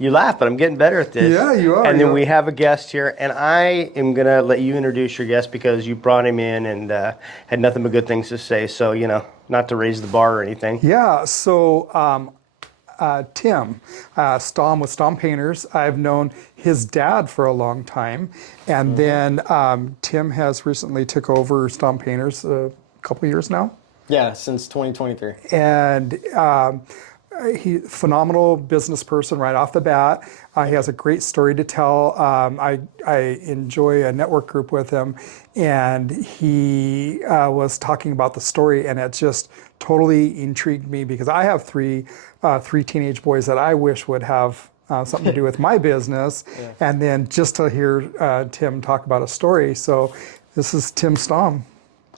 You laugh, but I'm getting better at this. Yeah, you are. And then you we are. have a guest here, and I am going to let you introduce your guest because you brought him in and had nothing but good things to say. So, not to raise the bar or anything. Yeah, so Tim, Stom with Stom Painters. I've known his dad for a long time, and then Tim has recently took over Stom Painters a couple of years now, Yeah, since 2023. and he phenomenal business person right off the bat. He has a great story to tell. I enjoy a network group with him, and he was talking about the story, and it just totally intrigued me because I have three teenage boys that I wish would have something to do with my business, and then just to hear Tim talk about a story. So this is Tim Stom.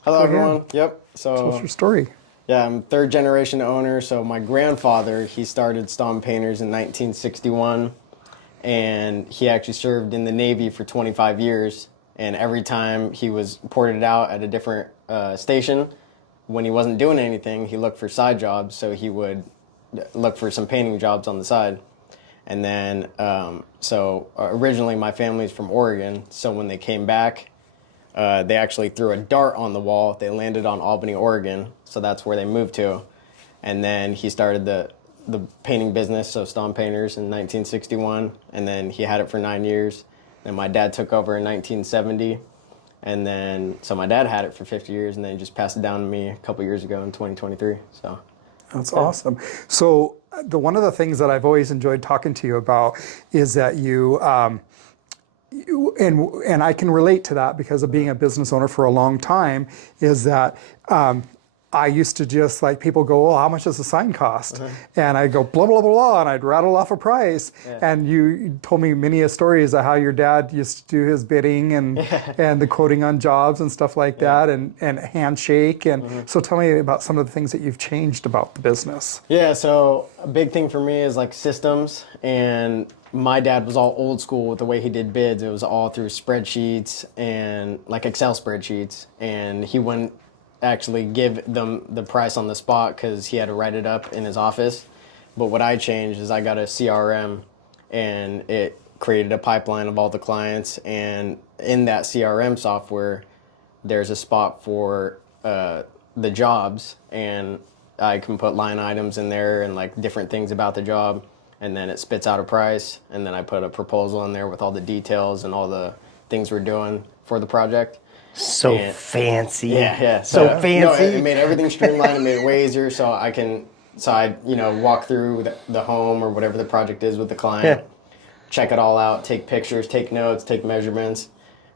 Hello, Go ahead. everyone. Yep. Tell us So, your story. yeah, I'm third generation owner. So my grandfather, he started Stom Painters in 1961, and he actually served in the Navy for 25 years. And every time he was ported out at a different station, when he wasn't doing anything, he looked for side jobs. So he would look for some painting jobs on the side. And then, originally my family's from Oregon. So when they came back, they actually threw a dart on the wall. They landed on Albany, Oregon, so that's where they moved to. And then he started the painting business, so Stom Painters, in 1961, and then he had it for 9 years. Then my dad took over in 1970, and then so my dad had it for 50 years, and then he just passed it down to me a couple years ago in 2023. So That's awesome. So one of the things that I've always enjoyed talking to you about is that and I can relate to that because of being a business owner for a long time, is that I used to just like people go, oh, how much does the sign cost? And I go, blah, blah, blah, blah, and I'd rattle off a price. And you told me many stories of how your dad used to do his bidding and the quoting on jobs and stuff like that, and handshake. And so tell me about some of the things that you've changed about the business. yeah, so a big thing for me is like systems, and my dad was all old school with the way he did bids. It was all through spreadsheets and like Excel spreadsheets, and he wouldn't actually give them the price on the spot because he had to write it up in his office. But what I changed is I got a CRM, and it created a pipeline of all the clients, and in that CRM software there's a spot for the jobs, and I can put line items in there and like different things about the job, and then it spits out a price, and then I put a proposal in there with all the details and all the things we're doing for the project. So And- fancy. Yeah. So No, fancy. it made everything streamlined. It made it way easier, so I walk through the home or whatever the project is with the client, check it all out, take pictures, take notes, take measurements,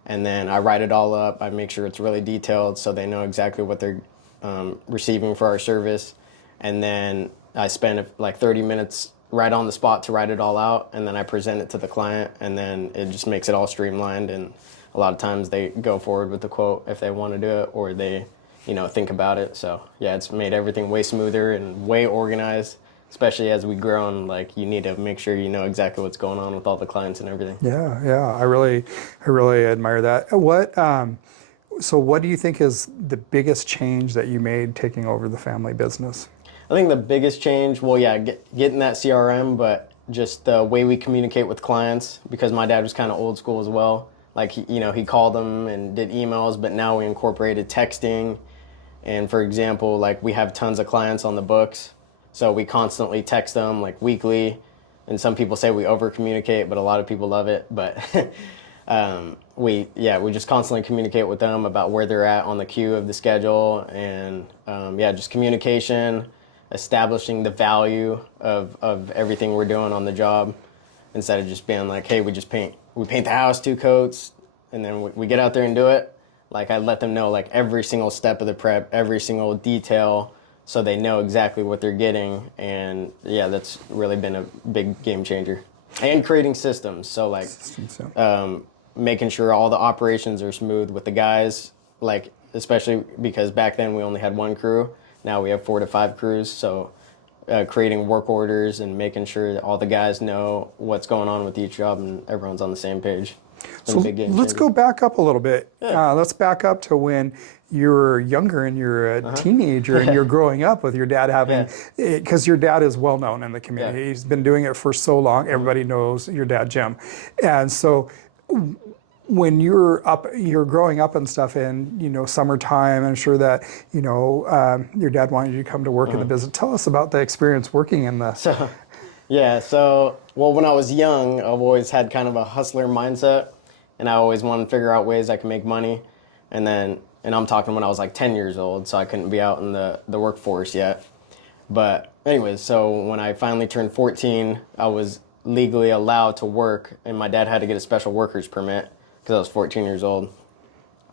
and then I write it all up. I make sure it's really detailed so they know exactly what they're receiving for our service, and then I spend like 30 minutes right on the spot to write it all out, and then I present it to the client, and then it just makes it all streamlined. And a lot of times they go forward with the quote if they want to do it, or they think about it. So yeah, it's made everything way smoother and way organized, especially as we grow, and like you need to make sure you know exactly what's going on with all the clients and everything. Yeah, I really admire that. So what do you think is the biggest change that you made taking over the family business? I think the biggest change, well, yeah, getting that CRM, but just the way we communicate with clients, because my dad was kind of old school as well. Like, he called them and did emails, but now we incorporated texting. And for example, like we have tons of clients on the books, so we constantly text them like weekly. And some people say we over communicate, but a lot of people love it. But we just constantly communicate with them about where they're at on the queue of the schedule, and just communication, establishing the value of everything we're doing on the job, instead of just being like, hey, we paint the house 2 coats, and then we get out there and do it. Like, I let them know like every single step of the prep, every single detail, so they know exactly what they're getting. And yeah, that's really been a big game changer. And creating systems, so like making sure all the operations are smooth with the guys, like especially because back then we only had 1 crew. Now we have 4 to 5 crews, so creating work orders and making sure that all the guys know what's going on with each job and everyone's on the same page. So let's go back up a little bit. Yeah. Let's back up to when you're younger and you're a teenager and you're growing up with your dad having, because your dad is well known in the community. Yeah. He's been doing it for so long. Everybody knows your dad, Jim. And so when you're growing up and stuff in, summertime, I'm sure that, your dad wanted you to come to work in the business. Tell us about the experience working in the. Well, when I was young, I've always had kind of a hustler mindset, and I always wanted to figure out ways I could make money. And I'm talking when I was like 10 years old, so I couldn't be out in the workforce yet. But anyways, so when I finally turned 14, I was legally allowed to work, and my dad had to get a special worker's permit because I was 14 years old.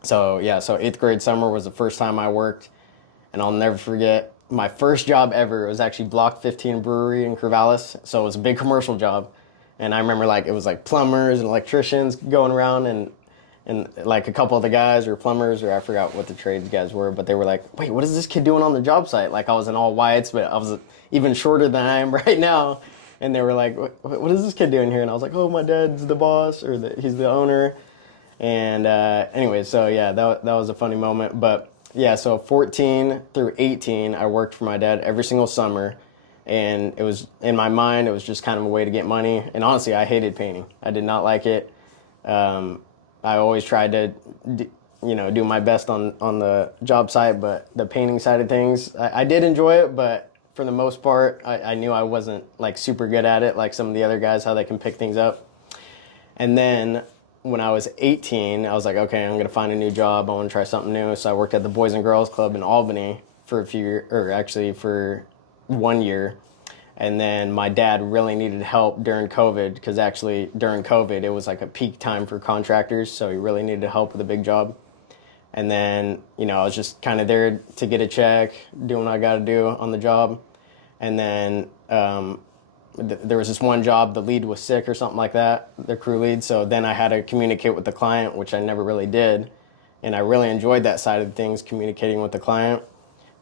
So yeah, so 8th grade summer was the first time I worked, and I'll never forget my first job ever. It was actually Block 15 Brewery in Corvallis, so it was a big commercial job. And I remember it was like plumbers and electricians going around, and like a couple of the guys were plumbers, or I forgot what the trades guys were, but they were like, wait, what is this kid doing on the job site? Like I was in all whites, but I was even shorter than I am right now. And they were like, what is this kid doing here? And I was like, oh, my dad's the boss, or he's the owner. And anyway, so yeah, that was a funny moment. But yeah, so 14 through 18, I worked for my dad every single summer. And it was, in my mind, it was just kind of a way to get money. And honestly, I hated painting. I did not like it. I always tried to, do my best on the job site, but the painting side of things, I did enjoy it, but for the most part, I knew I wasn't like super good at it, like some of the other guys, how they can pick things up. And then when I was 18, I was like, okay, I'm gonna find a new job. I want to try something new. So I worked at the Boys and Girls Club in Albany for for 1 year. And then my dad really needed help during COVID, because actually during COVID, it was like a peak time for contractors. So he really needed help with a big job. And then, I was just kind of there to get a check, doing what I got to do on the job. And then there was this one job, the lead was sick or something like that, the crew lead. So then I had to communicate with the client, which I never really did. And I really enjoyed that side of things, communicating with the client.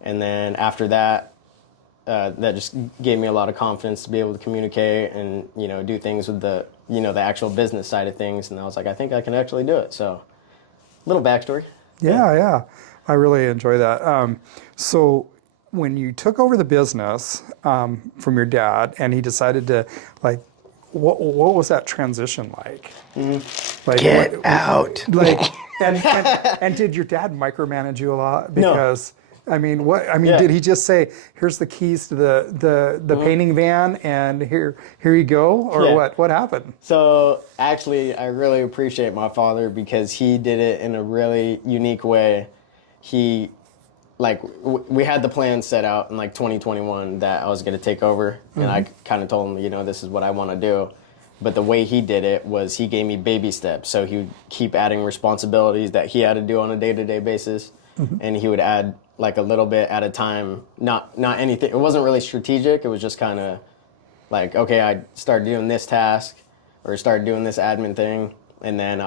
And then after that, that just gave me a lot of confidence to be able to communicate and, do things with the actual business side of things. And I was like, I think I can actually do it. So little backstory. Yeah. I really enjoy that. So when you took over the business from your dad and he decided to, like, what was that transition like? Like, Get out. Like, and did your dad micromanage you a lot? Because did he just say, "Here's the keys to the painting van, and here you go," or what happened? So actually, I really appreciate my father, because he did it in a really unique way. We had the plan set out in 2021 that I was going to take over, and I kind of told him, this is what I want to do. But the way he did it was he gave me baby steps. So he would keep adding responsibilities that he had to do on a day-to-day basis, and he would add like a little bit at a time, not anything. It wasn't really strategic. It was just kind of like, okay, I started doing this task or started doing this admin thing, and then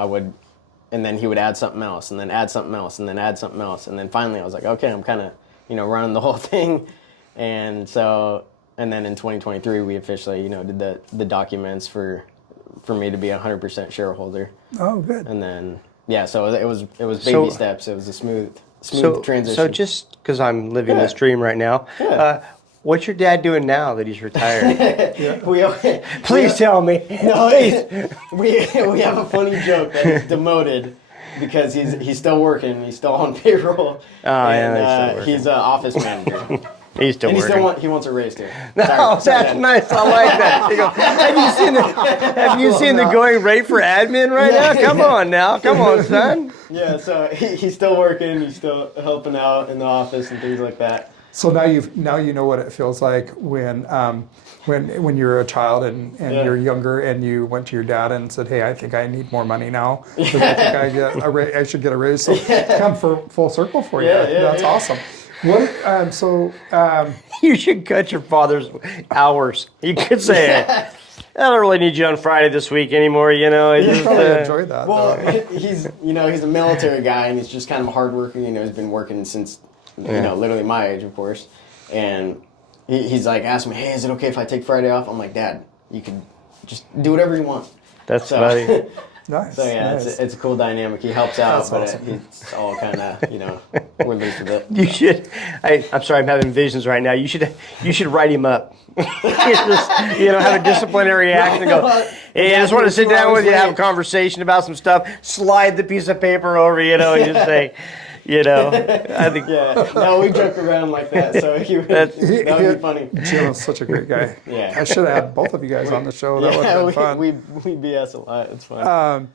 he would add something else, and then add something else, and then add something else. And then finally I was like, okay, I'm kind of, running the whole thing. And so, and then in 2023, we officially, did the documents for me to be 100% shareholder. Oh, good. And then, yeah, so it was baby steps. It was a smooth transition. So just because I'm living this dream right now, what's your dad doing now that he's retired? Please tell me. No, we have a funny joke that he's demoted because he's still working. He's still on payroll. He's an office manager. He's still working. He wants a raise too. No, that's nice. I like that. He goes, have you seen the going rate for admin right now? Come on, son. Yeah, so he's still working. He's still helping out in the office and things like that. So now you know what it feels like when you're a child and you're younger and you went to your dad and said, "Hey, I think I need more money now. I think I should get a raise." So come for full circle for you. That's awesome. You should cut your father's hours. You could say, "I don't really need you on Friday this week anymore." You probably enjoy that. Well, he's a military guy, and he's just kind of a hard worker. He's been working since literally my age, of course. And he's like asking me, "Hey, is it okay if I take Friday off?" I'm like, "Dad, you can just do whatever you want." That's funny. Nice. So yeah, nice. It's a cool dynamic. He helps out, but awesome. It's all kind of we're loose with it. You should. I'm sorry, I'm having visions right now. You should write him up. Just, have a disciplinary act and go, hey, I just want to sit down with you, have a conversation about some stuff. Slide the piece of paper over, and just say, I think. Yeah, no, we joke around like that, so that would be funny. Jim is such a great guy. Yeah. I should have had both of you guys on the show. That would have been fun. We BS a lot. It's fun.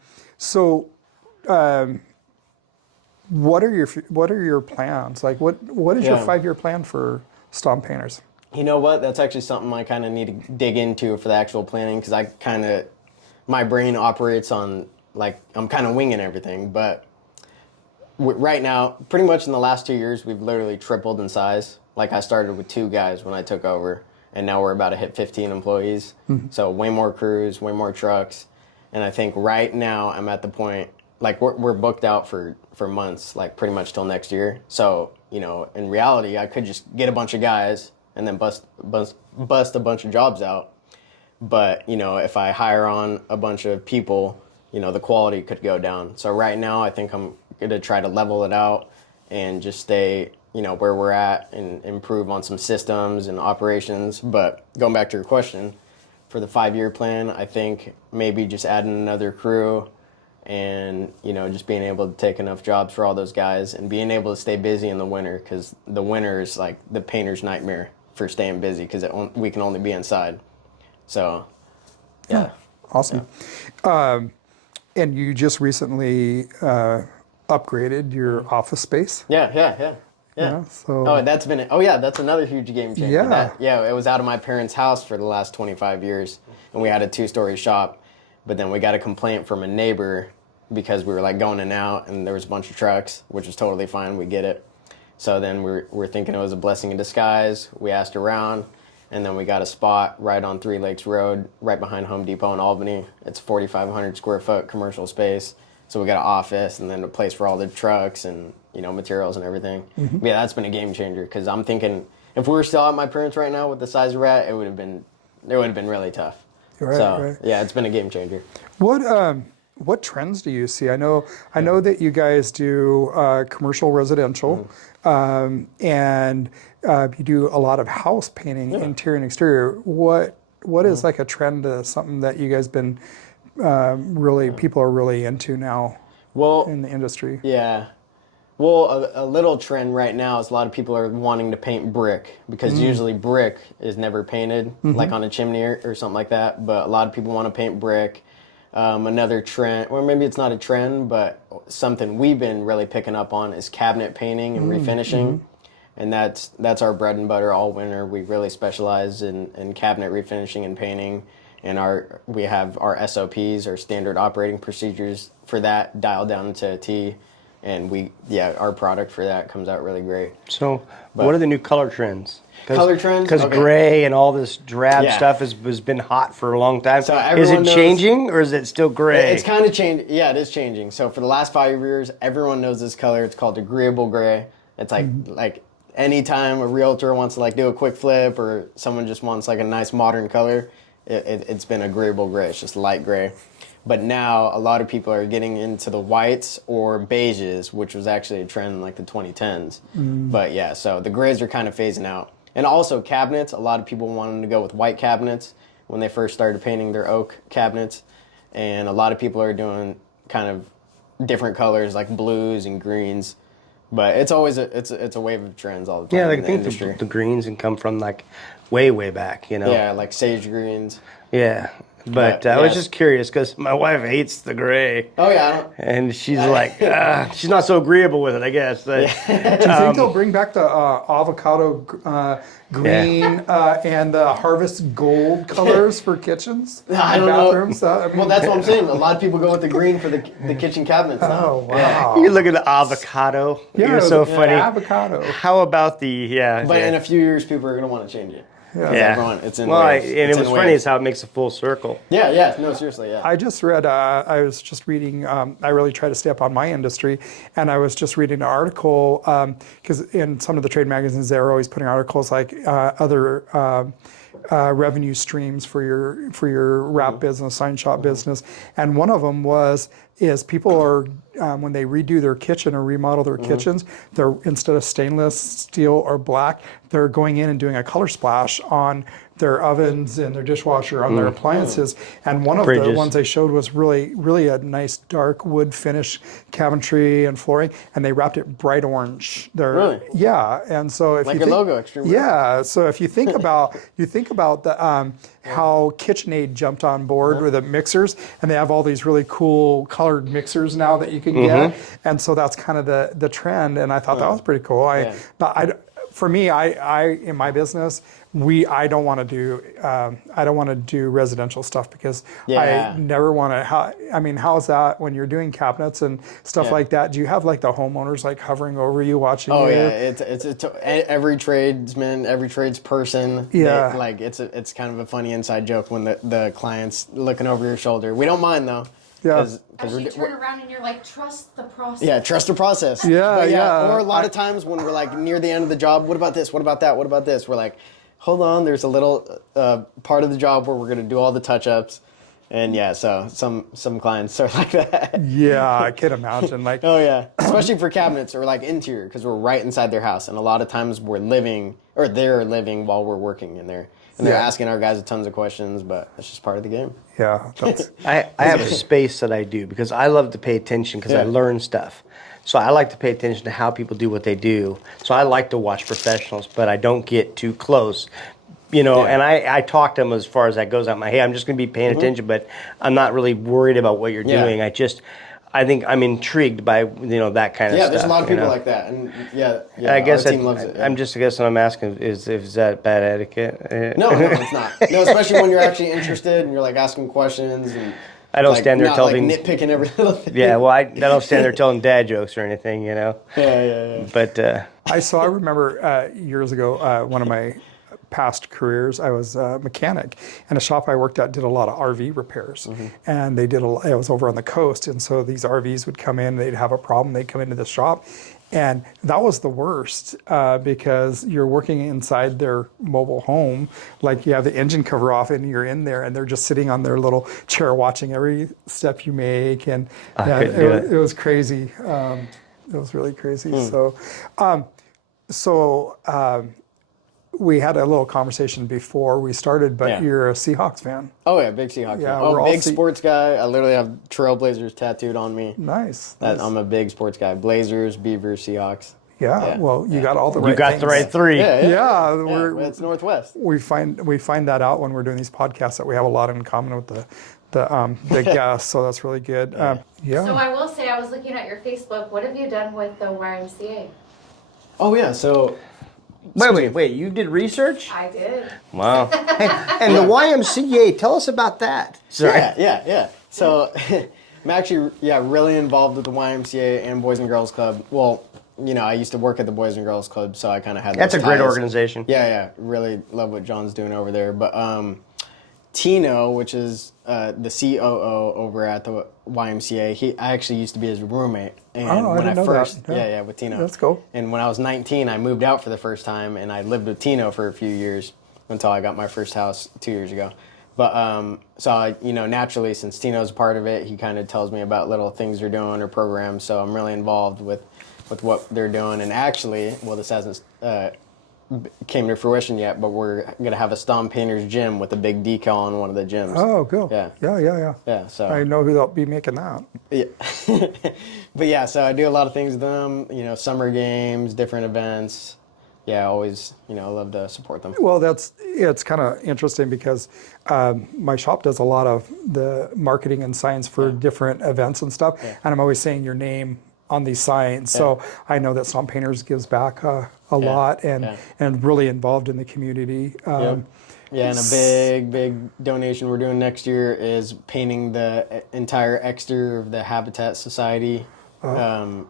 What are your plans? Like, what is your 5-year plan for Stom Painters? You know what? That's actually something I kind of need to dig into for the actual planning, because my brain operates on, like, I'm kind of winging everything. But right now, pretty much in the last 2 years, we've literally tripled in size. Like, I started with 2 guys when I took over, and now we're about to hit 15 employees. So way more crews, way more trucks. And I think right now I'm at the point, like, we're booked out for months, like pretty much till next year. So, in reality, I could just get a bunch of guys and then bust a bunch of jobs out. But, if I hire on a bunch of people, the quality could go down. So right now, I think I'm going to try to level it out and just stay, where we're at and improve on some systems and operations. But going back to your question, for the 5-year plan, I think maybe just adding another crew and, just being able to take enough jobs for all those guys and being able to stay busy in the winter, because the winter is like the painter's nightmare for staying busy, because we can only be inside. So, yeah. Awesome. Yeah. And you just recently upgraded your office space. Yeah. So that's another huge game changer. It was out of my parents' house for the last 25 years, and we had a 2-story shop, but then we got a complaint from a neighbor because we were like going in and out, and there was a bunch of trucks, which was totally fine. We get it. So then we're thinking it was a blessing in disguise. We asked around, and then we got a spot right on 3 Lakes Road, right behind Home Depot in Albany. It's 4,500 square foot commercial space. So we got an office and then a place for all the trucks and, materials and everything. Mm-hmm. Yeah, that's been a game changer, because I'm thinking if we were still at my parents' right now with the size we're at, it would have been really tough. Right. Yeah, it's been a game changer. What trends do you see? I know that you guys do commercial residential, and you do a lot of house painting, interior and exterior. What is like a trend, something that you guys been people are really into now in the industry? Yeah. Well, a little trend right now is a lot of people are wanting to paint brick, because usually brick is never painted, like on a chimney or something like that. But a lot of people want to paint brick. Another trend, or maybe it's not a trend, but something we've been really picking up on is cabinet painting and refinishing. And that's our bread and butter all winter. We really specialize in cabinet refinishing and painting. And we have our SOPs, our standard operating procedures for that, dialed down to a T. And our product for that comes out really great. So, what are the new color trends? Color trends? Because gray and all this drab stuff has been hot for a long time. So is it changing, or is it still gray? It's kind of changing. Yeah, it is changing. So for the last 5 years, everyone knows this color. It's called agreeable gray. It's like anytime a realtor wants to do a quick flip, or someone just wants a nice modern color, it's been agreeable gray. It's just light gray. But now a lot of people are getting into the whites or beiges, which was actually a trend in the 2010s. But so the grays are kind of phasing out. And also cabinets, a lot of people wanted to go with white cabinets when they first started painting their oak cabinets. And a lot of people are doing kind of different colors like blues and greens. But it's always it's a wave of trends all the time. Yeah, in I think industry. the greens can come from way back, Yeah, like sage greens. Yeah. But I was just curious, because my wife hates the gray. Oh, yeah. And she's she's not so agreeable with it, I guess. Do you think they'll bring back the avocado green and the harvest gold colors for kitchens? I don't bathrooms? know. Well, that's what I'm saying. A lot of people go with the green for the kitchen cabinets now. Oh, wow. You look at the avocado. Yeah, you're so funny. Avocado. How about the, But in a few years, people are going to want to change it. Yeah. It's in well, waves. And it was funny is how it makes a full circle. Yeah. No, seriously, yeah. I just read, I was just reading, I really try to stay up on my industry, and I was just reading an article, because in some of the trade magazines, they're always putting articles like other revenue streams for your wrap business, sign shop business, and one of them is people are when they redo their kitchen or remodel their kitchens, they're instead of stainless steel or black, they're going in and doing a color splash on their ovens and their dishwasher, on their appliances. And one of the Fridges. ones they showed was really a nice dark wood finish cabinetry and flooring, and they wrapped it bright orange. Really? Yeah, and so if Like you your think, logo, Extreme Red. yeah, so if you think about the how KitchenAid jumped on board with the mixers, and they have all these really cool colored mixers now that you can get, and so that's kind of the trend. And I thought that was pretty cool. For me, I in my business, I don't want to do residential stuff because Yeah. I never want to. How is that when you're doing cabinets and stuff like that? Do you have like the homeowners like hovering over you, watching you? Oh yeah, every tradesman, every tradesperson. Yeah. It's kind of a funny inside joke when the client's looking over your shoulder. We don't mind though. Yeah. As you turn around and you're like, trust the process. Yeah, trust the process. Yeah, But yeah. Or a lot of times when we're like near the end of the job, what about this? What about that? What about this? We're like, hold on, there's a little part of the job where we're going to do all the touch-ups. And yeah, so some clients are like that. Yeah, I can imagine. Like, Oh yeah, especially for cabinets or like interior, because we're right inside their house, and a lot of times they're living while we're working in there, and they're asking our guys tons of questions, but it's just part of the game. yeah, that's, I have a space that I do because I love to pay attention because I learn stuff. So I like to pay attention to how people do what they do. So I like to watch professionals, but I don't get too close. And I talk to them as far as that goes. I'm like, hey, I'm just going to be paying attention, but I'm not really worried about what you're doing. I think I'm intrigued by that kind of stuff. Yeah, there's a lot of people like that, and I guess our team loves it. Yeah. I'm just guessing I'm asking is that bad etiquette? No, it's not. No, especially when you're actually interested and you're like asking questions and I don't stand there not telling nitpicking every little thing. Yeah, well, I don't stand there telling dad jokes or anything, Yeah. But I remember years ago, one of my past careers, I was a mechanic, and a shop I worked at did a lot of RV repairs, and they did it was over on the coast, and so these RVs would come in, they'd have a problem, they'd come into the shop, and that was the worst because you're working inside their mobile home, like you have the engine cover off and you're in there and they're just sitting on their little chair watching every step you make, and it was crazy. It was really crazy. We had a little conversation before we started, but you're a Seahawks fan. Oh yeah, big Seahawks Yeah, fan. we're all Big sports guy. I literally have Trailblazers tattooed on me. Nice. I'm a big sports guy. Blazers, Beavers, Seahawks. Yeah. Well, you got all the right. you got things. the right three. Yeah, It's Northwest. we find that out when we're doing these podcasts that we have a lot in common with the guests, so that's really good. So I will say, I was looking at your Facebook. What have you done with the YMCA? Oh yeah, so Wait, you did research? I did. Wow. And the YMCA, tell us about that. Sorry. Yeah. So I'm actually really involved with the YMCA and Boys and Girls Club. Well, I used to work at the Boys and Girls Club, so I kind of had That's those a great ties. organization. Yeah. Really love what John's doing over there. But Tino, which is the COO over at the YMCA, I actually used to be his roommate. And I didn't know that. Yeah, with Tino. That's cool. And when I was 19, I moved out for the first time, and I lived with Tino for a few years until I got my first house 2 years ago. But so naturally, since Tino's a part of it, he kind of tells me about little things they're doing or programs. So I'm really involved with what they're doing. And actually, well, this hasn't came to fruition yet, but we're gonna have a Stom Painters gym with a big decal on one of the gyms. Oh, cool. Yeah. Yeah. So I know who they'll be making that. Yeah. But yeah, so I do a lot of things with them. Summer games, different events. Yeah, always. I love to support them. Well, it's kind of interesting because my shop does a lot of the marketing and signs for different events and stuff, and I'm always saying your name on these signs. So I know that Stom Painters gives back a lot and really involved in the community. Yeah, and a big donation we're doing next year is painting the entire exterior of the Habitat Society by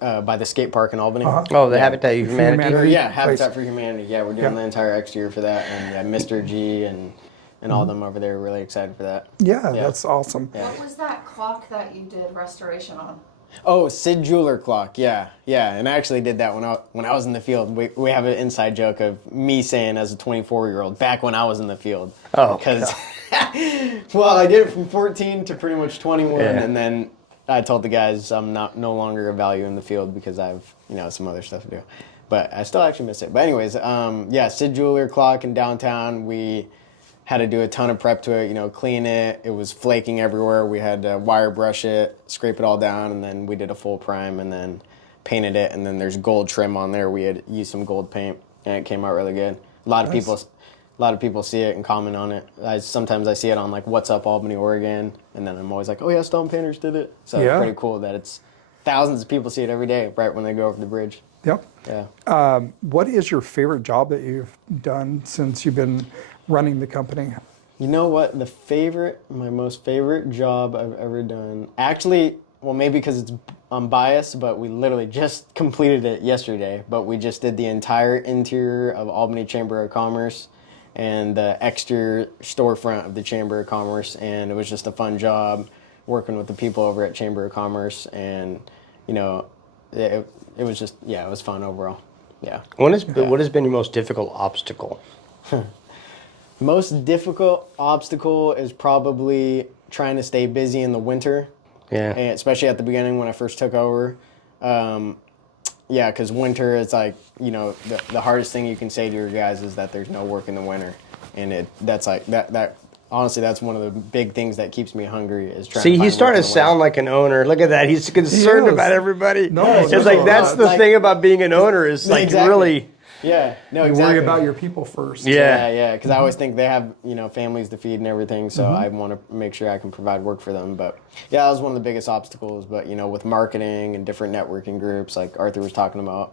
the skate park in Albany. Oh, the Habitat for Humanity. Or, Habitat for Humanity. Yeah, we're doing the entire exterior for that, and Mr. G and all them over there are really excited for that. Yeah, that's awesome. What was that clock that you did restoration on? Oh, Sid Jeweler clock. Yeah, yeah. And I actually did that when I was in the field. We have an inside joke of me saying as a 24-year-old back when I was in the field. Oh, because well, I did it from 14 to pretty much 21, Yeah. and then I told the guys I'm no longer a value in the field because I've some other stuff to do. But I still actually miss it. But anyways, yeah, Sid Jeweler clock in downtown. We had to do a ton of prep to it, clean it. It was flaking everywhere. We had to wire brush it, scrape it all down, and then we did a full prime and then painted it. And then there's gold trim on there. We had used some gold paint, and it came out really good. A lot of people see it and comment on it. Sometimes I see it on like What's Up Albany, Oregon, and then I'm always like, oh yeah, Stom Painters did it. So Yeah. it's pretty cool that it's thousands of people see it every day right when they go over the bridge. Yep. Yeah. What is your favorite job that you've done since you've been running the company? You know what? My most favorite job I've ever done. Actually, well, maybe because I'm biased, but we literally just completed it yesterday. But we just did the entire interior of Albany Chamber of Commerce and the exterior storefront of the Chamber of Commerce, and it was just a fun job working with the people over at Chamber of Commerce, and it was just it was fun overall. Yeah. What has been your most difficult obstacle? Most difficult obstacle is probably trying to stay busy in the winter. Yeah. And especially at the beginning when I first took over. Because winter is like, the hardest thing you can say to your guys is that there's no work in the winter. And that's honestly, that's one of the big things that keeps me hungry is trying to See, find he's starting work to in the winter. sound like an owner. Look at that. He's concerned He is. about everybody. No, it's no, like no, that's the like- thing about being an owner is like Exactly. really. Yeah, no, You exactly. worry about your people first. Yeah. Yeah, because I always think they have, families to feed and everything, so I want to make sure I can provide work for them. But yeah, that was one of the biggest obstacles. But with marketing and different networking groups, like Arthur was talking about,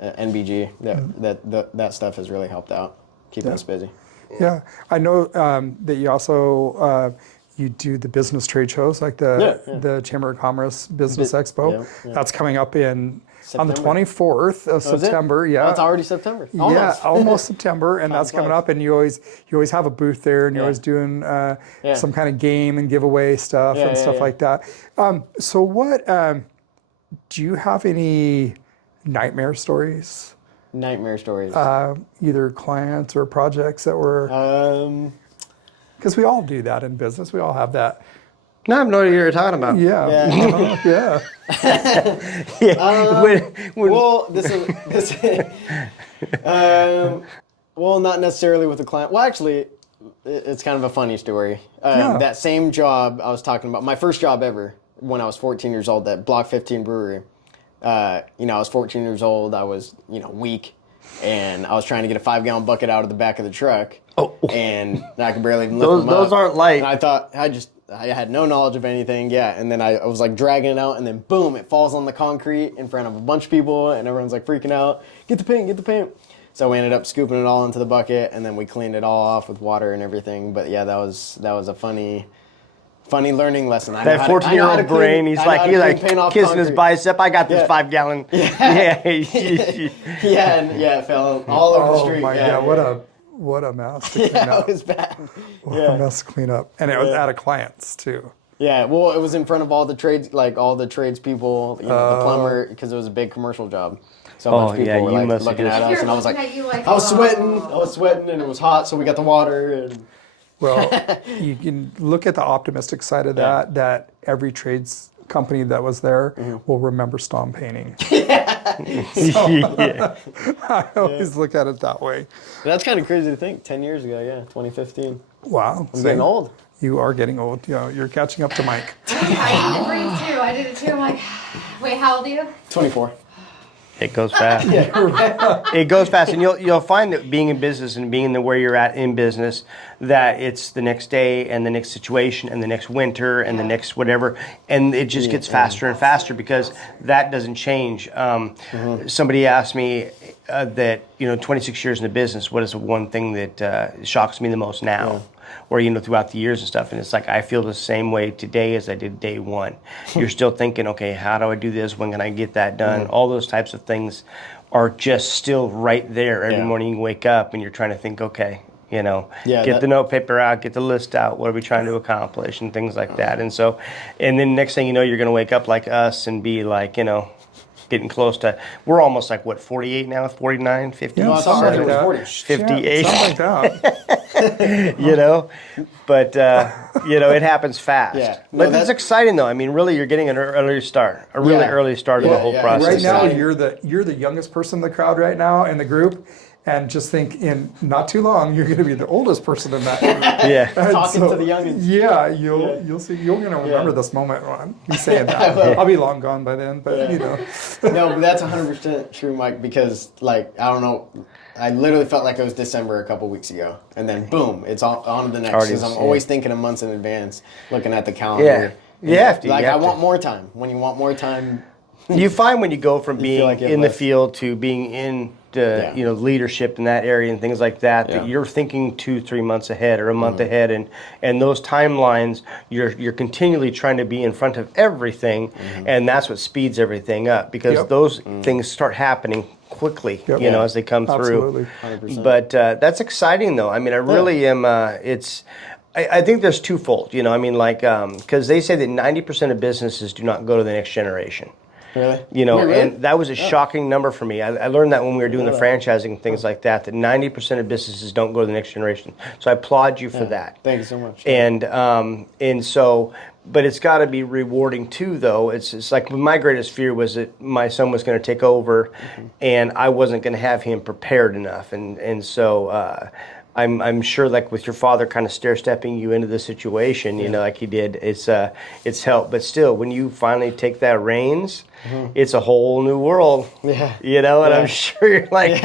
NBG, that stuff has really helped out, keeping us busy. Yeah, I know that you also you do the business trade shows like the Chamber of Commerce Business Expo. yeah. That's coming up on the September. 24th of Oh, is it? September. Yeah, Oh, it's already September. yeah, Almost. almost September, and that's coming flies. up. And you always have a booth there, and you're always doing some kind of game and giveaway stuff and stuff like that. So what do you have any nightmare stories? Nightmare stories. Either clients or projects that were, because we all do that in business. We all have that. No, I have no idea what you're talking about. Yeah. Yeah. Yeah. Well, well, not necessarily with the client. Well, actually, it's kind of a funny story. Yeah. That same job I was talking about, my first job ever, when I was 14 years old, at Block 15 Brewery. I was 14 years old. I was, weak, and I was trying to get a 5-gallon bucket out of the back of the truck. Oh. And I could barely even lift them up. Those aren't light. And I thought, I had no knowledge of anything, and then I was like dragging it out, and then boom, it falls on the concrete in front of a bunch of people, and everyone's like freaking out, get the paint. So we ended up scooping it all into the bucket, and then we cleaned it all off with water and everything. But yeah, that was a funny learning lesson. That 14-year-old brain, he's like kissing his bicep. I got this Yeah. 5-gallon. Yeah, it fell all over the Oh street. my yeah, God! What a mess to clean Yeah, up. it was bad. What a mess to clean up, and it was out of clients too. Yeah, well, it was in front of all the tradespeople, the plumber, because it was a big commercial job. So a bunch of people were you like must have looking at just- us, and I was like, Looking at you like, I was sweating, and it was hot, so we got the water, and Well, you can look at the optimistic side of that every trades company that was there will remember Stom painting. Yeah. I always look at it that way. that's kind of crazy to think. 10 years ago, 2015. Wow. I'm getting old. You are getting old. You're catching up to Mike. I did the reins too. I did it too. I'm like, wait, how old are you? 24. It goes fast. It goes fast, and you'll find that being in business and being where you're at in business, that it's the next day and the next situation and the next winter and the next whatever, and it just gets faster and faster because that doesn't change. Somebody asked me that 26 years in the business, what is the one thing that shocks me the most now? Or throughout the years and stuff, and it's like I feel the same way today as I did day one. You're still thinking, okay, how do I do this? When can I get that done? All those types of things are just still right there every morning you wake up, and you're trying to think, okay, Get the note paper out, get the list out. What are we trying to accomplish and things like that. And so, and then next thing you know, you're going to wake up like us and be like, getting close to, we're almost like, 48 now, 49, 50? Yeah, something like that. 58. Something like that. But, it happens fast. Yeah. But it's exciting, though. I mean, really, you're getting an early start, a really early start of the whole process. Right now, you're the youngest person in the crowd right now in the group. And just think, in not too long, you're going to be the oldest person in that group. Yeah. Talking to the youngins. Yeah, you'll see. You're going to remember this moment when I'm saying that. I'll be long gone by then, but No, but that's 100% true, Mike, because, I don't know, I literally felt like it was December a couple weeks ago. And then, boom, it's on to the next. Because I'm always thinking of months in advance, looking at the calendar. Yeah. I want more time. When you want more time... You find when you go from being like in the field to being in leadership in that area and things like that, that you're thinking 2-3 months ahead or a month ahead, and those timelines, you're continually trying to be in front of everything, and that's what speeds everything up, because those things start happening quickly, as they come through. 100%. But that's exciting, though. I mean, I really am. I think there's twofold. Because they say that 90% of businesses do not go to the next generation. Really? Really? And that was a shocking number for me. I learned that when we were doing the franchising and things like that 90% of businesses don't go to the next generation. So I applaud you for that. Thank you so much. And so, but it's got to be rewarding too, though. It's like my greatest fear was that my son was going to take over, and I wasn't going to have him prepared enough. And so I'm sure, like with your father kind of stair-stepping you into the situation, like he did, it's helped. But still, when you finally take that reins, it's a whole new world. Yeah. And I'm sure you're like,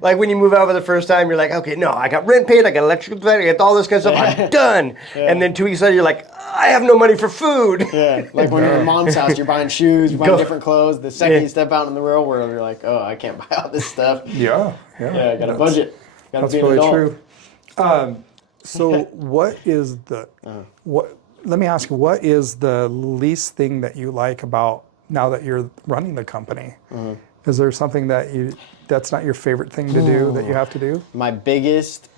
like when you move out for the first time, you're like, okay, no, I got rent paid, I got electrical paid, I got all this kind of stuff, I'm done. And then 2 weeks later, you're like, I have no money for food. Yeah, like when you're in mom's house, you're buying shoes, you're buying different clothes. The second you step out in the real world, you're like, oh, I can't buy all this stuff. Yeah, I got a budget. That's really true. So what is let me ask you, what is the least thing that you like about now that you're running the company? Is there something that's not your favorite thing to do that you have to do? My biggest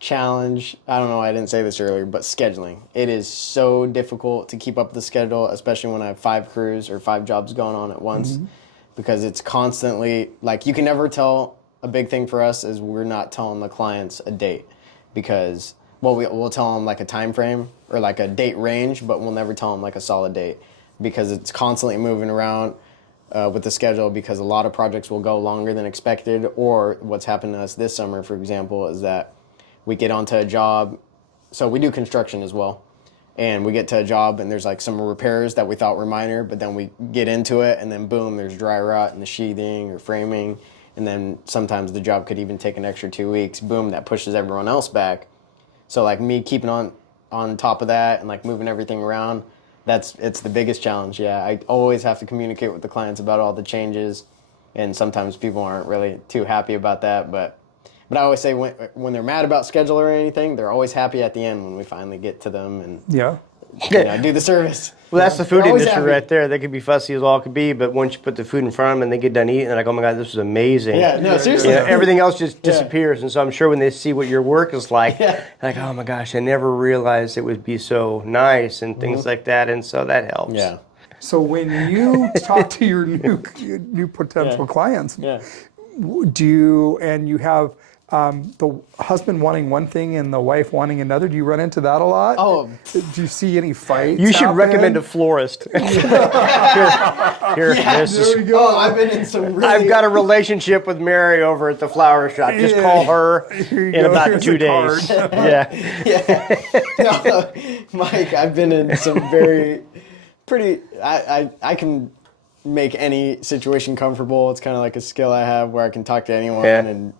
challenge, I don't know, I didn't say this earlier, but scheduling. It is so difficult to keep up the schedule, especially when I have 5 crews or 5 jobs going on at once, because it's constantly, you can never tell. A big thing for us is we're not telling the clients a date, because we'll tell them a time frame or a date range, but we'll never tell them a solid date, because it's constantly moving around with the schedule, because a lot of projects will go longer than expected. Or what's happened to us this summer, for example, is that we get onto a job, so we do construction as well, and we get to a job and there's some repairs that we thought were minor, but then we get into it and then boom, there's dry rot in the sheathing or framing. And then sometimes the job could even take an extra 2 weeks. Boom, that pushes everyone else back. So me keeping on top of that and moving everything around, it's the biggest challenge. Yeah, I always have to communicate with the clients about all the changes, and sometimes people aren't really too happy about that. But I always say when they're mad about schedule or anything, they're always happy at the end when we finally get to them and do the service. Well, that's the food industry right there. They could be fussy as all could be, but once you put the food in front of them and they get done eating, they're like, oh my God, this was amazing. Yeah, no, seriously. Everything else just disappears. And so I'm sure when they see what your work is like, like, oh my gosh, I never realized it would be so nice and things like that. And so that helps. Yeah. So when you talk to your new potential clients, you have the husband wanting one thing and the wife wanting another? Do you run into that a lot? Oh. Do you see any fights? You should recommend a florist. Here, there we go. Oh, I've been in some really... I've got a relationship with Mary over at the flower shop. Just call her in about 2 days. No, Mike, I've been in some very I can make any situation comfortable. It's kind of like a skill I have where I can talk to anyone and,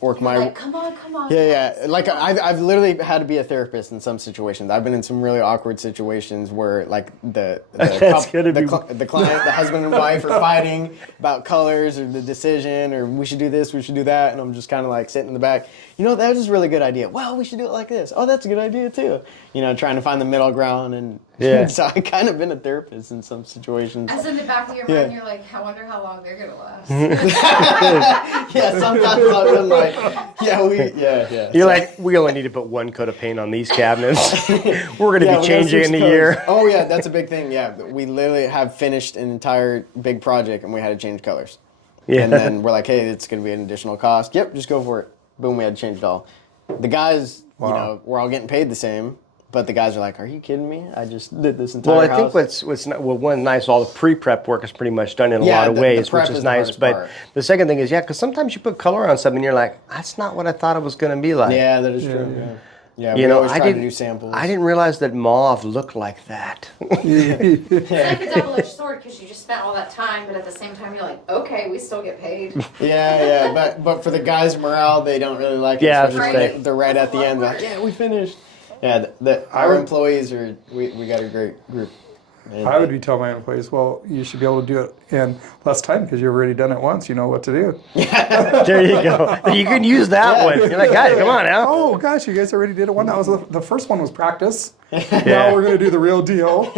work my... come on. Yeah. I've literally had to be a therapist in some situations. I've been in some really awkward situations where the client, the husband and wife are fighting about colors or the decision, or we should do this, we should do that, and I'm just kind of sitting in the back. That was a really good idea. Well, we should do it like this. Oh, that's a good idea too. Trying to find the middle ground, and Yeah. So I kind of been a therapist in some situations. As in the back of your mind, you're like, I wonder how long they're gonna last. Yeah, sometimes I'm like, yeah. You're like, we only need to put one coat of paint on these cabinets. We're going to Yeah, be we gotta changing switch in a colors. year. Oh yeah, that's a big thing. Yeah, we literally have finished an entire big project and we had to change colors. Yeah. And then we're like, hey, it's going to be an additional cost. Yep, just go for it. Boom, we had to change it all. The guys, you know, we're all getting paid the same, but the guys are like, are you kidding me? I just did this entire Well, I house. think one nice, all the pre-prep work is pretty much done in a Yeah, lot of the ways, prep which is is the nice. hardest But part. the second thing is, because sometimes you put color on something, and you're like, that's not what I thought it was going to be like. Yeah, that is true. Yeah, You we know, always I try to didn't do samples. I didn't realize that mauve looked like that. It's like a double-edged sword because you just spent all that time, but at the same time, you're like, okay, we still get paid. Yeah, but for the guys' morale, they don't really like it. Yeah, especially that's when they're right at the end. They're like, yeah, we finished. Yeah, our employees are. We got a great group. And I would be telling my employees, well, you should be able to do it in less time because you've already done it once. You know what to do. There you go. You can use that one. You're like, guys, come on now. Oh gosh, you guys already did it one. That was the first one was practice. Now we're gonna do the real deal.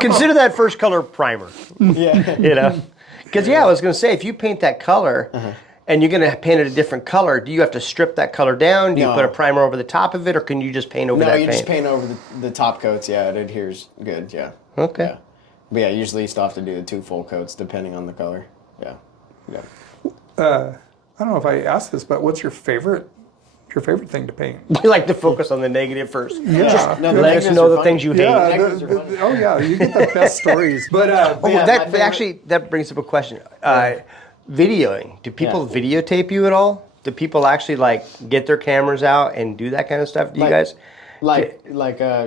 Consider that first color primer. Yeah. You know, because I was going to say, if you paint that color. And you're going to paint it a different color. Do you have to strip that color down? Do you No. put a primer over the top of it, or can you just paint over No, that you paint? just paint over the top coats. Yeah, it adheres good. Yeah. Okay. Yeah. But yeah, usually you still have to do the 2 full coats depending on the color. Yeah. I don't know if I asked this, but what's your favorite thing to paint? You like to focus on the negative first. Yeah. No, Let us negatives know are the fun. things you hate. Yeah, negatives are funny. oh yeah, you get the best stories. But Oh, Yeah, that my favorite- that brings up a question. Videoing. Do people videotape you at all? Do people actually like get their cameras out and do that kind of stuff? Do you guys? Like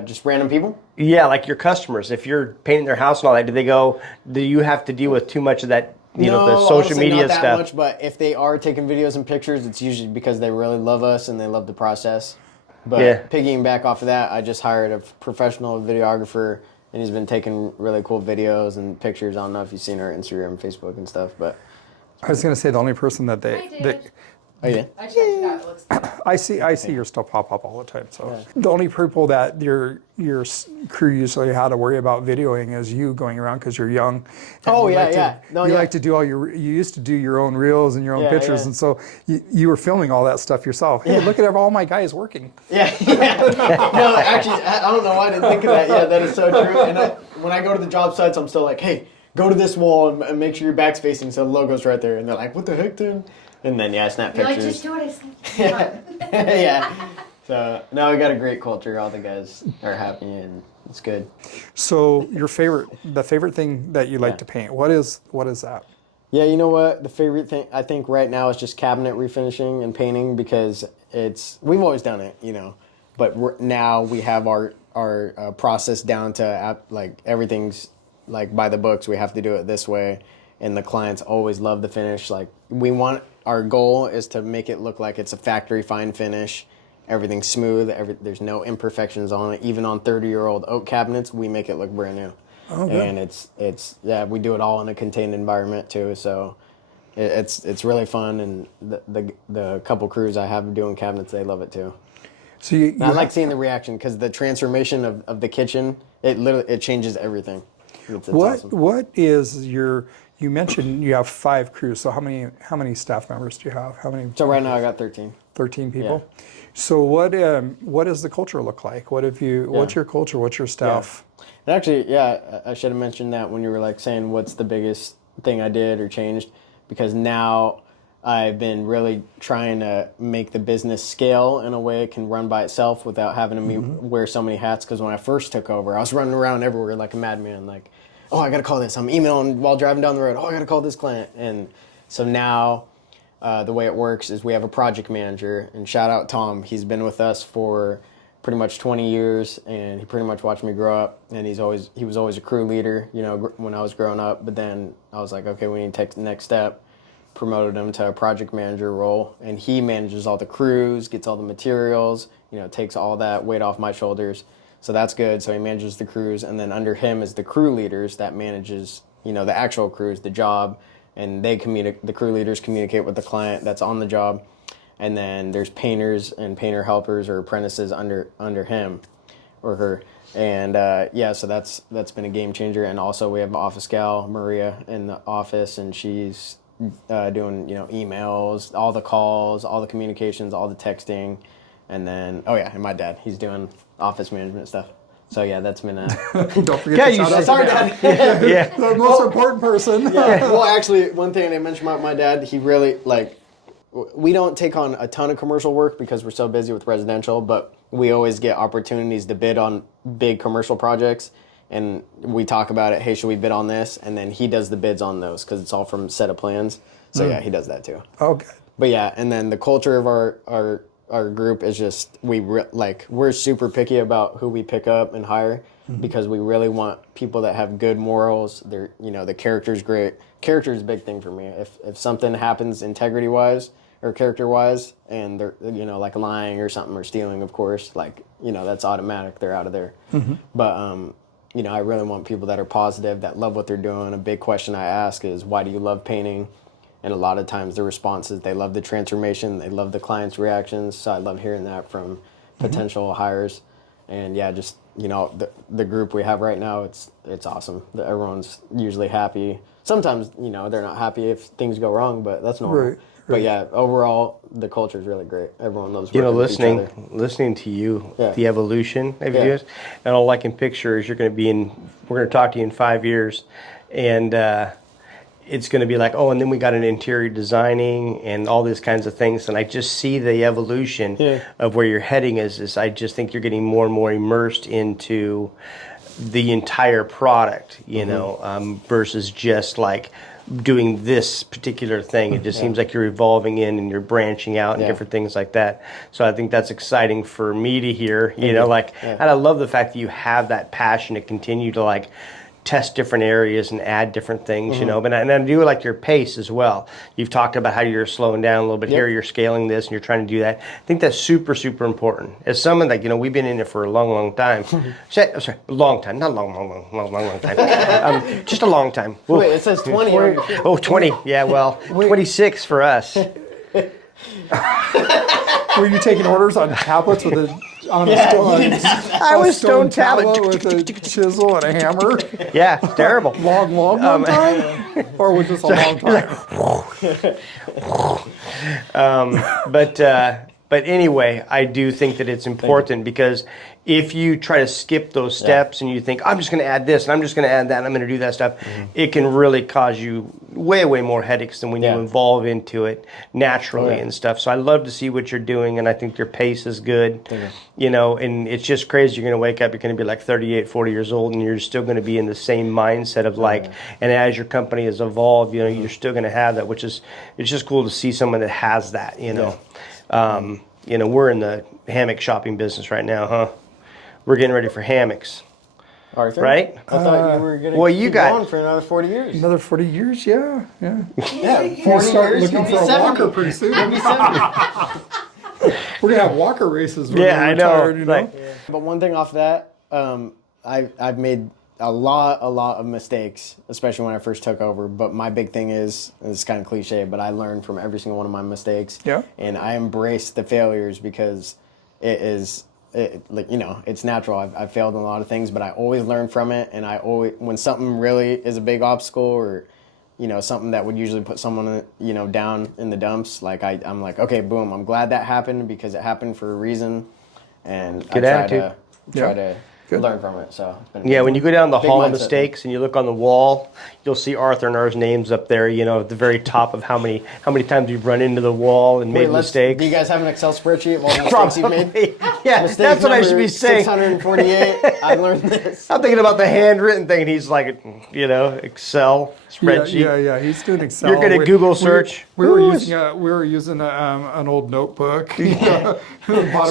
just random people? Yeah, like your customers. If you're painting their house and all that, do they go? Do you have to deal with too much of that? You know, the social honestly, media not that stuff. much, but if they are taking videos and pictures, it's usually because they really love us and they love the process. But Yeah. piggying back off of that, I just hired a professional videographer, and he's been taking really cool videos and pictures. I don't know if you've seen our Instagram, Facebook, and stuff, but I was gonna say the only person that I did. oh yeah, I checked it out. It looks good. I see your stuff pop up all the time. So the only people that your crew usually had to worry about videoing is you going around because you're young. And Oh, you yeah, like to- yeah. No, you yeah. like to do you used to do your own reels and your own Yeah, pictures, yeah. and so you were filming all that stuff yourself. Hey, look at all my guys working. yeah. No, actually, I don't know why I didn't think of that. Yeah, that is so true. And when I go to the job sites, I'm still like, hey, go to this wall and make sure your back's facing so the logo's right there. And they're like, what the heck, dude? And then I snap You're like, pictures. just do what I said. Yeah. So now we got a great culture. All the guys are happy and it's good. So the favorite thing that you like to paint, what is that? Yeah, you know what? The favorite thing I think right now is just cabinet refinishing and painting because we've always done it, you know, but now we have our process down to like everything's like by the books. We have to do it this way, and the clients always love the finish. Like our goal is to make it look like it's a factory fine finish. Everything's smooth. There's no imperfections on it. Even on 30-year-old oak cabinets, we make it look brand new. Oh, good. And it's we do it all in a contained environment too. So it's really fun. And the couple crews I have doing cabinets, they love it too. So you I like seeing the reaction because the transformation of the kitchen, it changes everything. It's awesome. what is you mentioned you have 5 crews, so how many staff members do you have? How many? So right now I got 13. 13 people. So what does the culture look like? What's your culture? What's your staff? And actually, I should have mentioned that when you were like saying what's the biggest thing I did or changed, because now I've been really trying to make the business scale in a way it can run by itself without having to wear so many hats. Because when I first took over, I was running around everywhere like a madman, like, oh, I got to call this. I'm emailing while driving down the road. Oh, I got to call this client. And so now the way it works is we have a project manager, and shout out Tom. He's been with us for pretty much 20 years, and he pretty much watched me grow up. And he was always a crew leader, you know, when I was growing up. But then I was like, okay, we need to take the next step. Promoted him to a project manager role, and he manages all the crews, gets all the materials, you know, takes all that weight off my shoulders. So that's good. So he manages the crews, and then under him is the crew leaders that manages, you know, the actual crews, the job, and the crew leaders communicate with the client that's on the job. And then there's painters and painter helpers or apprentices under him. or her. And yeah, so that's been a game changer. And also we have office gal Maria in the office, and she's doing emails, all the calls, all the communications, all the texting, and then and my dad, he's doing office management stuff. So yeah, that's been Don't forget to shout out sorry, to Dad. Yeah. The most important person. Yeah. Well, actually, one thing I mentioned about my dad, he really we don't take on a ton of commercial work because we're so busy with residential, but we always get opportunities to bid on big commercial projects, and we talk about it. Hey, should we bid on this? And then he does the bids on those because it's all from a set of plans. So yeah, he does that too. Okay. But yeah, and then the culture of our group is just we're super picky about who we pick up and hire because we really want people that have good morals. They're the character's great. Character is a big thing for me. If something happens integrity wise or character wise, and they're like lying or something or stealing, of course, that's automatic. They're out of there. But I really want people that are positive, that love what they're doing. A big question I ask is, why do you love painting? And a lot of times the response is they love the transformation, they love the client's reactions. So I love hearing that from potential hires. And yeah, just the group we have right now, it's awesome. Everyone's usually happy. Sometimes they're not happy if things go wrong, but that's normal. Right. But yeah, overall the culture is really great. Everyone loves working with each other. listening to you, Yeah. the evolution of Yeah. yours, and all I can picture is we're going to talk to you in 5 years, and it's going to be like, oh, and then we got an interior designing and all these kinds of things, and I just see the evolution of where you're heading is I just think you're getting more and more immersed into the entire product, versus just like doing this particular thing. It just seems like you're evolving in and you're branching out and different things like that. So I think that's exciting for me to hear, and I love the fact that you have that passion to continue to test different areas and add different things, But and I do like your pace as well. You've talked about how you're slowing down a little bit here, you're scaling this, and you're trying to do that. I think that's super, super important. As someone we've been in it for a long, long time. Long time, not long time. Just a long time. Whoa. Wait, it says 20. Oh, 20. Yeah, well, 26 for us. Were you taking orders on tablets with I was stone tablet with a chisel and a hammer? Yeah, it's terrible. Long time? Or was this a long time? But anyway, I do think that it's important because if you try to skip those steps and you think, I'm just going to add this and I'm just going to add that and I'm going to do that stuff, it can really cause you way, way more headaches than when you evolve into it naturally and stuff. So I love to see what you're doing, and I think your pace is good. And it's just crazy. You're going to wake up, you're going to be 38, 40 years old, and you're still going to be in the same mindset of and as your company has evolved, you're still going to have that, it's just cool to see someone that has that, we're in the hammock shopping business right now, huh? We're getting ready for hammocks. Arthur? Right? I thought you were going to keep going for another 40 years. Another 40 years? Yeah. Yeah, 40 We'll start years, looking you'll for be a 70. walker pretty soon. You'll be 70. We're going to have walker races when Yeah, we're I know. retired, Right. But one thing off that, I've made a lot of mistakes, especially when I first took over. But my big thing is, it's kind of cliche, but I learned from every single one of my mistakes. Yeah. And I embrace the failures because it's natural. I've failed in a lot of things, but I always learn from it. And when something really is a big obstacle or, something that would usually put someone, down in the dumps, I'm like, okay, boom, I'm glad that happened because it happened for a reason. And Good attitude. try to learn from it. So it's been When you go down the big hall of mindset mistakes and you look on the wall, you'll see Arthur and ours names up there, at the very top of how many times you've run into the wall and made mistakes. Do you guys have an Excel spreadsheet of all the mistakes you've made? Yeah, Mistake that's what I should be saying. 648. I learned this. I'm thinking about the handwritten thing, and he's like, Excel spreadsheet. Yeah. He's doing Excel. You're going to Google search. We were using an old notebook. Bottom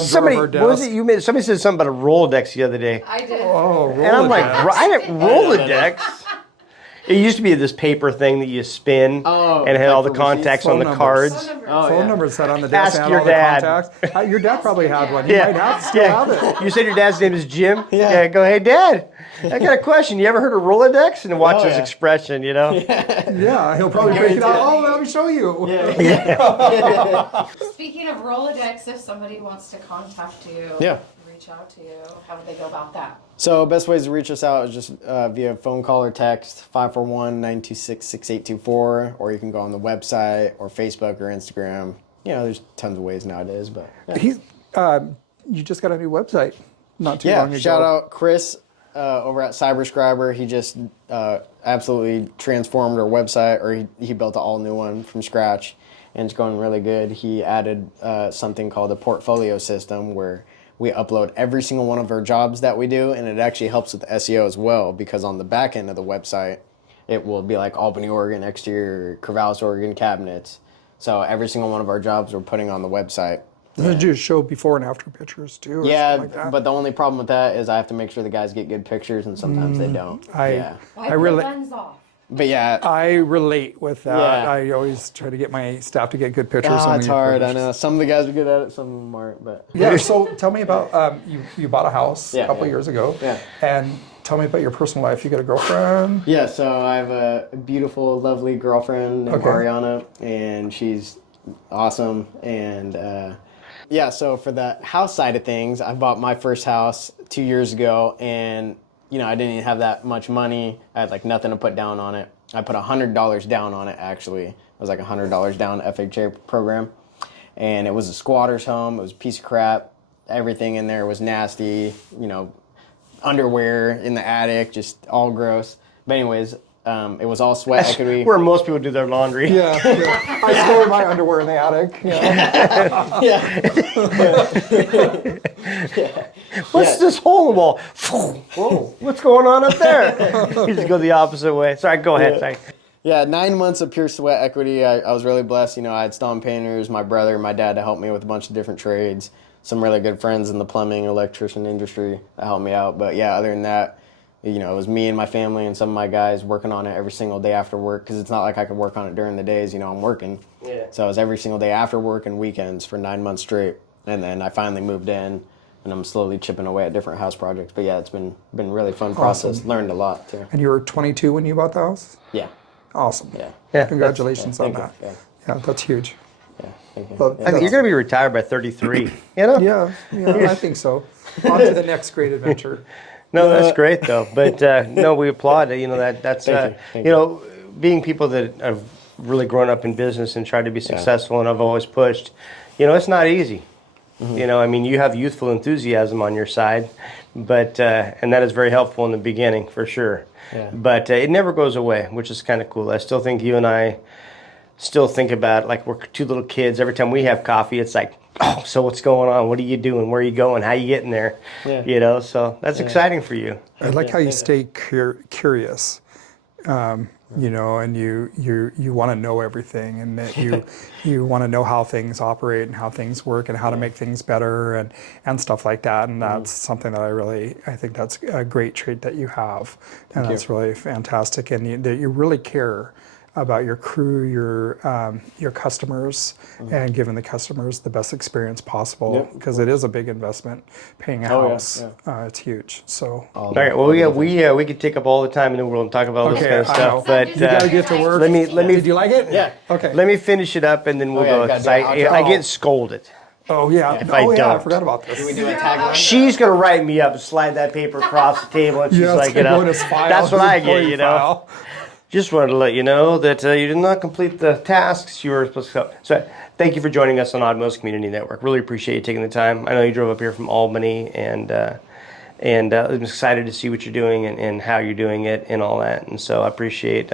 Somebody, drawer of our desk. what was it you made? Somebody said something about a Rolodex the other day. I did. Oh, And I'm like, Rolodex. I didn't Rolodex. It used to be this paper thing that you spin and it had all the like for receipts? contacts on Phone the numbers. cards. Phone numbers set on the desk. Ask and your all the dad. contacts. Your dad probably had one. He might have still have it. You said your dad's name is Jim? Yeah. Go, hey, Dad, I got a question. You ever heard of Rolodex? And watch his expression, Yeah, he'll probably break it out. Oh, let me show you. Speaking of Rolodex, if somebody wants to contact you, Yeah. reach out to you, how would they go about that? So best ways to reach us out is just via phone call or text, 541-926-6824, or you can go on the website or Facebook or Instagram. There's tons of ways nowadays, but yeah. You just got a new website not too long ago. Shout out Chris over at Cyberscriber. He just absolutely transformed our website, or he built an all new one from scratch, and it's going really good. He added something called a portfolio system where we upload every single one of our jobs that we do, and it actually helps with SEO as well, because on the back end of the website, it will be like Albany, Oregon, exterior, Corvallis, Oregon cabinets. So every single one of our jobs we're putting on the website. Does it show before and after pictures too? Or Yeah, something like that? but the only problem with that is I have to make sure the guys get good pictures, and sometimes they don't. Wipe the really- lens off. But yeah, I relate with that. Yeah. I always try to get my staff to get good pictures. it's hard. I know some of the guys are good at it, some of them aren't. But Yeah. So tell me about you bought a house a couple Yeah. years ago. Yeah. And tell me about your personal life. You got a girlfriend? yeah, so I have a beautiful, lovely girlfriend named Okay. Ariana, and she's awesome. And so for the house side of things, I bought my first house 2 years ago, and I didn't even have that much money. I had like nothing to put down on it. I put $100 down on it, actually. It was like $100 down FHA program. And it was a squatter's home. It was a piece of crap. Everything in there was nasty, underwear in the attic, just all gross. But anyways, it was all sweat equity. Where most people do their laundry. Yeah. I store my underwear in the attic. Yeah. What's this hole in the wall? Whoa, what's going on up there? You just go the opposite way. Sorry, go ahead. Sorry. Yeah, 9 months of pure sweat equity. I was really blessed. I had Stom painters, my brother, my dad to help me with a bunch of different trades. Some really good friends in the plumbing, electrician industry that helped me out. But yeah, other than that, it was me and my family and some of my guys working on it every single day after work, because it's not like I could work on it during the days. I'm working. Yeah. So it was every single day after work and weekends for 9 months straight. And then I finally moved in, and I'm slowly chipping away at different house projects. But yeah, it's been a really fun process. Awesome. Learned a lot too. And you were 22 when you bought the house? Yeah. Awesome. Yeah. Yeah. Congratulations on Thank that. you. Yeah, that's huge. Yeah. Thank you. But I think you're going to be retired by 33. Yeah, I think so. On to the next great adventure. No, that's great though. But no, we applaud it. That's Thank you. being people that have really grown up in business and tried to be successful, and I've always pushed. It's not easy. Mm-hmm. You have youthful enthusiasm on your side, but and that is very helpful in the beginning for sure. Yeah. But it never goes away, which is kind of cool. I still think you and I still think about, like, we're two little kids. Every time we have coffee, it's like, oh, so what's going on? What are you doing? Where are you going? How are you getting there? Yeah. So that's exciting for you. I like how you stay curious, and you want to know everything, and that you want to know how things operate and how things work and how to make things better and stuff like that. And that's something that I think that's a great trait that you have, and that's really fantastic. And that you really care about your crew, your customers, and giving the customers the best experience possible, because it is a big investment paying a house. It's huge. So All right. Well, we could take up all the time in the world and talk about all this kind of I stuff. know. But you gotta get to work. let me. Did you like it? Yeah. Okay. Let me finish it up, and then we'll go. you gotta 'cause do an I outro. get scolded. Oh yeah. If I I don't. forgot about this. Do we do a tagline? She's gonna write me up and slide that paper across the table, and she's Yeah, like, it's gonna go in his file, that's what his I get, employee file. Just wanted to let you know that you did not complete the tasks you were supposed to. So thank you for joining us on Oddmost Community Network. Really appreciate you taking the time. I know you drove up here from Albany, and I'm excited to see what you're doing and how you're doing it and all that. And so I appreciate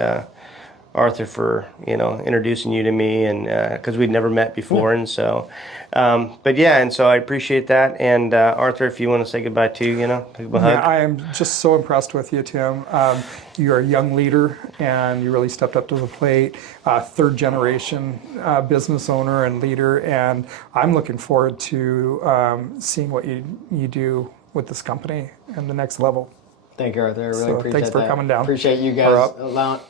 Arthur for introducing you to me, and because we'd never met before, and so and so I appreciate that. And Arthur, if you want to say goodbye too, give him a hug. I am just so impressed with you, Tim. You're a young leader, and you really stepped up to the plate. Third generation business owner and leader, and I'm looking forward to seeing what you do with this company and the next level. Thank you, Arthur. I really So, appreciate thanks for that. coming down. Appreciate you Or guys up.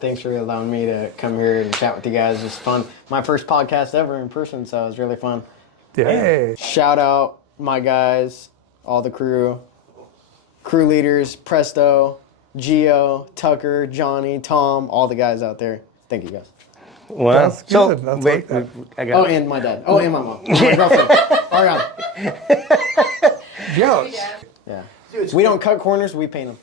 thanks for allowing me to come here and chat with you guys. It's fun. My first podcast ever in person, so it was really fun. Yay. Shout out my guys, all the crew leaders, Presto, Gio, Tucker, Johnny, Tom, all the guys out there. Thank you guys. Well, That's good. That's like that. I got Oh, and my dad. Oh, and my mom. My girlfriend. Ariana. Yeah. Yeah. We don't cut corners, we paint them.